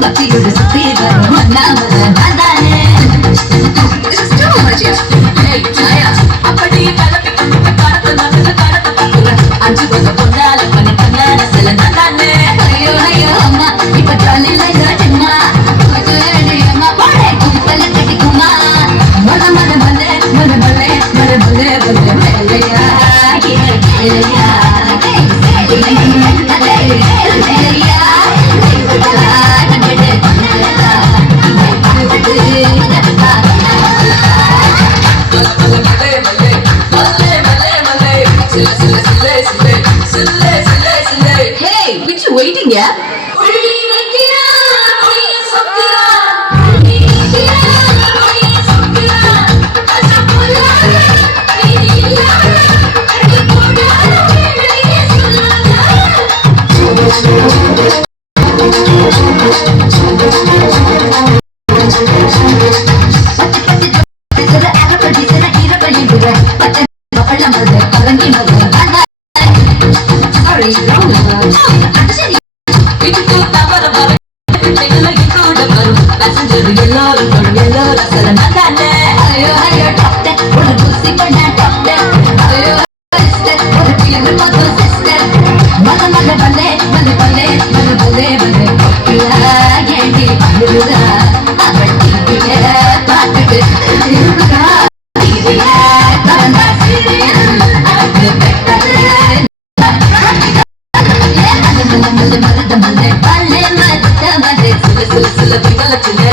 பக்தியோடு சுத்தி வரும் Annamalai நான்தானே. This is too much. Hey, Jaya, அப்படி பலப்பிட்டு காரத்தை பார்க்குற அஞ்சு வருஷம் பொண்ணால பண்ணி பண்ண சில நான்தானே. ஐயோ ஐயோ அம்மா இப்ப ஜாலியில காட்டுமா அம்மா போடே கும்பல கட்டிக்குமா மல மல மல மல மல மல மல மல மலையா கேளையா Hey, which you waiting, yeah? Mother,